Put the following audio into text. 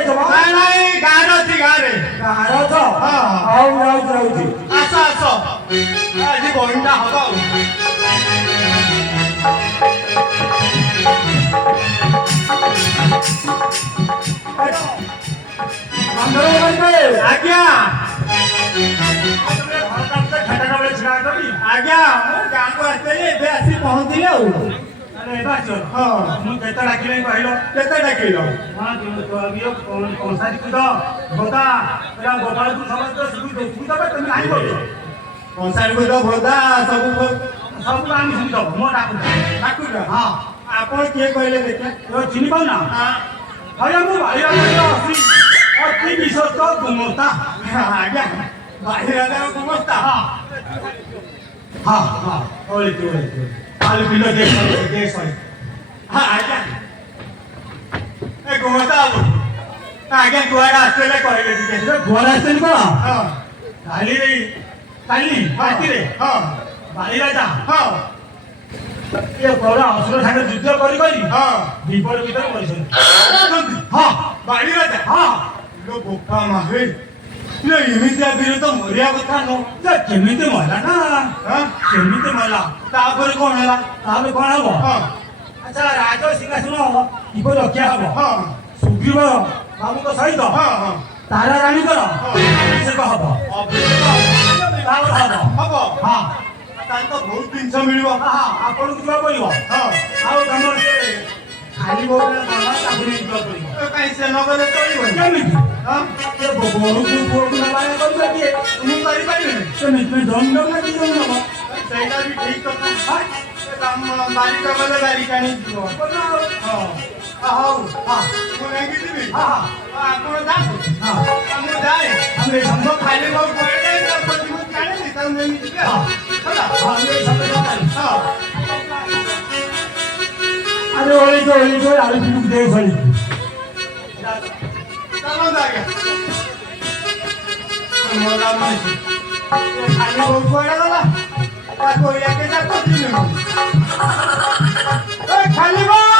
ନାଇଁ ନାଇଁ ଗାଁରେ ଅଛି ଗାଁରେ। ଗାଁରେ ଅଛ? ହଁ। ହଉ ଯାଉଛି ଯାଉଛି। ଆସ ଆସ ଆଜି ବହିଟା ହବ ଆଉ। ଆଜ୍ଞା ଆଜ୍ଞା ମୁଁ ଗାଁକୁ ଆସିଥିଲି ଏବେ ଆସି ପହଞ୍ଚିଲି ଆଉ। ହଁ ମୁଁ କେତେ ଡାକିଲେଣି କହିଲ? କେତେ ଡାକିଲ? ଗୋପାଳପୁର ସମସ୍ତେ ସୁବିଧା ତମେ ନାହିଁ କରୁଛ କଂସାରୀ ବୁଧ ଭୋଦା ସବୁ ସବୁ ଆମେ ସୁବିଧା ମୋ ଡାକୁଛ ଡାକୁଛ। ହଁ ଆପଣ କିଏ କହିଲେ ଦେଖିଆ? ଚିନି ପାଉନା ଆଜ୍ଞା ମୁଁ ଭାଇ ଅତି ବିଶ୍ୱସ୍ତ ଗୁମସ୍ତା ଆଜ୍ଞା ବାହି ରାଜାର ଗୁମସ୍ତା। ହଁ ହଁ ଓଳିଛି ଓଳିଛି କାଲି ବିଲ ଦେଶ ଆଜ୍ଞା ଏ ଗୁମସ୍ତା ବାବୁ ଆଜ୍ଞା କୁଆଡ଼େ ଆସିଥିଲେ କହିଲେ ଟିକେ? ଘର ଆସିଥିଲି କଣ ହଁ କାଲି କାଲି ରାତିରେ ହଁ ବାଳି ରାଜା ହଁ ଏ ବଡ ଅସୁର ସାଙ୍ଗରେ ଯୁଦ୍ଧ କରି କରି ହଁ ବିପଦ ଭିତରେ ପଡ଼ିଛନ୍ତି। ହଁ ବାଳି ରାଜା ହଁ ଲୋ ବୋକା ମାହେ ଲୋ ଏମିତିଆ ବୀର ତ ମରିବା କଥା ନୁହଁ। ସେ କେମିତି ମଲା ନା କେମିତି ମଲା ତାପରେ କଣ ହେଲା? ତାପରେ କଣ ହବ? ହଁ ଆଚ୍ଛା ରାଜ ସିଂହାସନ କିପରି ରକ୍ଷା ହବ? ହଁ ସୁଗ୍ରୀବ ବାବୁଙ୍କ ସହିତ ହଁ ହଁ ତାରା ରାଣୀଙ୍କର ଅଭିଷେକ ହବ ବାହାଘର ହବ ହବ ହଁ ତାହେଲେ ତ ବହୁତ ଜିନିଷ ମିଳିବ। ଆପଣଙ୍କୁ ଯିବାକୁ ପଡ଼ିବ ହଁ ଆଉ ତମର ସେ ଖାଲି ବୋଉରେ ବାବା ତାକୁ ନେଇ ଯିବାକୁ ପଡ଼ିବ କାହିଁ ସେ ନଗଲେ ଚଳିବନି? କେମିତି ହଁ ସେ ବୋହୂକୁ ପୁଅକୁ ନେବା କରିବେ କିଏ ମୁଁ କରିପାରିବିନି। କେମିତି ଦଣ୍ଡ ନା କି ଦଣ୍ଡ ନବ ସେଇଟା ବି ଠିକ କଥା। ବାରିକା ଗଲେ ବାରିକା ହିଁ ଯିବ। ହଁ ହଉ ମୁଁ ନେଇକି ଯିବି। ଆପଣ ଯାଆନ୍ତୁ ମୁଁ ଯାଏ। ଆମେ ମୋ ଖାଲି ମୋ କୁଆଡ଼େ ମୁଁ ଜାଣିନି ତାକୁ ନେଇକି ଯିବି ଆଉ ହେଲା। ହଁ ଆରେ ଓଳିଚ ଆଳୁ ପିଠୁକୁ ଦେଇ ସରି ଚାଲନ୍ତୁ ଆଜ୍ଞା। ମଲା ମଣିଷ ଖାଲି ବୋଉ କୁଆଡ଼େ ଗଲା ତାକୁ ଏକେ ଯାକ ଚିହ୍ନିବ। ଖାଲି ବୋଉ